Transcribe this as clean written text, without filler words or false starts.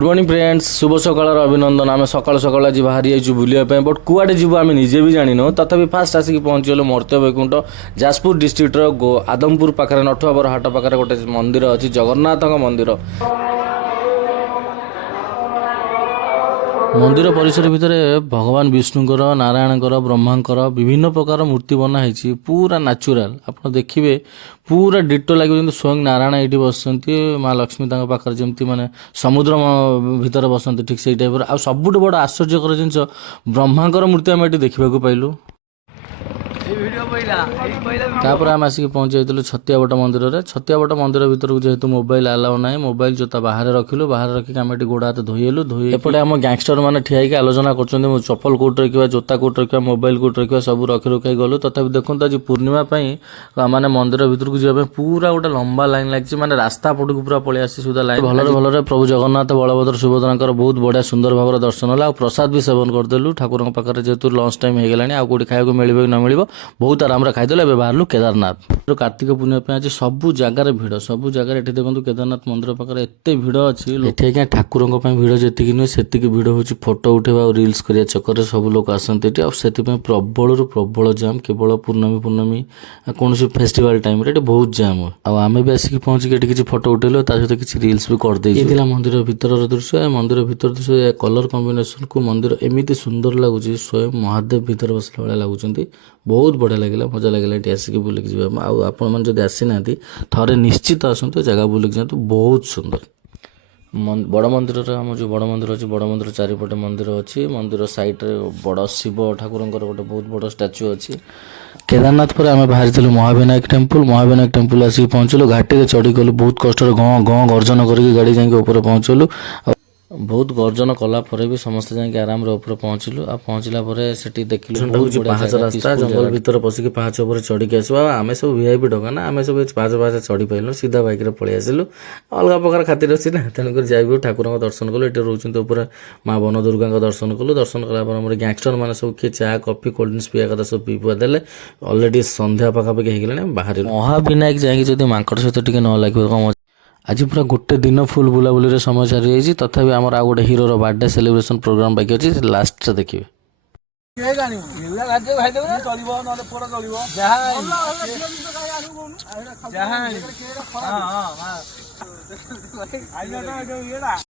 good morning friends शुभ सकाळ अभिनंदन आम सकाल सकाल आज बाहरी जाइए बुलाया बट कुआडे जीव आम निजे भी जानी तथापि फास्ट आसिक पहुँचल मर्त्य वैकुंठ जाजपुर डिस्ट्रिक्टर आदमपुर पाखे नठुआबर हाट पाखे गोटे मंदिर अच्छी जगन्नाथ मंदिर मंदिर परिसर भितर भगवान विष्णुकर नारायणकर ब्रह्मांकर विभिन्न प्रकार मूर्ति बनाई पूरा नेचुरल आप देखिए पूरा डिटो लगे स्वयं नारायण ये बस माँ लक्ष्मी पाखे जमी माने समुद्र भितर बसती ठीक से टाइप आ सबुठ बड़ आश्चर्यकर जिन ब्रह्मांकर मूर्ति आम ये देखा पाइलु तापर आम आसिक पहुँच जाइलु छतियाबट मंदिर में छतियाबट मंदिर भर जेहेतु मोबाइल आलाउ ना मोबाइल जोता बाहर रखिलु बाहर रखिक आम गोड़ हाथ धोईलु धोई एपटे आम गैंगस्टर मैंने ठिया आलोचना कर चप्पल कौट रखा जोता कौट रखा मोबाइल कौट रखा सब रखी रुखाई गलु तथापि देखो आज पूर्णिमा माने मंदिर भर को जावाई पूरा गोटे लंबा लाइन लगी माने रास्ता पटक पूरा पलि आसी सुधा लाइन भलरे भलरे प्रभु जगन्नाथ बलभद्र सुभद्रा बहुत बढ़िया सुंदर भाव दर्शन है प्रसाद भी सेवन करदेलु ठाकुर पाखे जेहेतु लंच टाइम हो गलानी आ कौटी खाया मिले कि न मिल बहुत आराम खाईदेलु ए बाहर केदारनाथ कार्तिक पूर्णिमा आज सब जगार भिड़ सब जगह ये देखो केदारनाथ मंदिर पाखे एत भिड़ अच्छी ये ठाकुर भिड़ जी नुहे से भिड़ हो फोटो उठेवा और रिल्स करिया चक्कर सब लोग आसती से प्रबल प्रबल जाम केवल पूर्णमी कौन फेस्टिवल टाइम रे बहुत जाम आम भी आसिक पहुँचिक किसी फोटो उठेलु सहित किसी रिल्स भी करदे मंदिर भीतर दृश्य मंदिर भीतर दृश्य कलर कॉम्बिनेशन को मंदिर एमती सुंदर लगुच स्वयं महादेव भीतर बसला भाया लगुच बहुत बढ़िया लगे मजा लगे ये आसिक बुलिक जावा आपड़ी आसी ना थे निश्चित आसतु जगह बुलिक जातु बहुत सुंदर बड़ मंदिर आम जो बड़ मंदिर अच्छी बड़ मंदिर चारिपटे मंदिर अच्छी मंदिर साइड रे बड़ शिव ठाकुर गोटे बहुत बड़ स्टाच्यू अच्छी केदारनाथ पर आम बाहरी महाविनायक टेम्पल आसिक पहुँचलु घाटी चढ़ी गलु बहुत कष्ट गँ गर्जन करके गाड़ी जाके ऊपर पहुँचलु बहुत गर्जन कला भी समस्त जाके आराम ऊपर पहुँचलु आ पहुँचला से देखिलु पाहाच रास्ता जंगल भीतर पशिक पाहाच ऊपर चढ़ी आसवा आम सब वीआईपी ढंगा ना आम सब पाहाच चढ़ी पाइलु सीधा बाइक रे पलि आसिलु अलग प्रकार खातिर अच्छी ना तेणुक जाइबु ठाकुर दर्शन कलु ये रोच ऊपर माँ वन दुर्गा दर्शन कलु दर्शन कलापर गैंगस्टर मैंने सब किए चा कॉफी कोल्ड ड्रिंक्स पिया कथा सब पी पुआ देले अलरेडी संध्या पाखापाखि होगला बाहर महाविनायक जाकि मांकड़ सहित टे न लगे आज पूरा गोटे दिन फुल बुलाबुली समय सारी जाइए तथापि आम आ गए हिरोर बर्थडे सेलिब्रेशन प्रोग्राम बाकी अच्छी लास्ट देखिए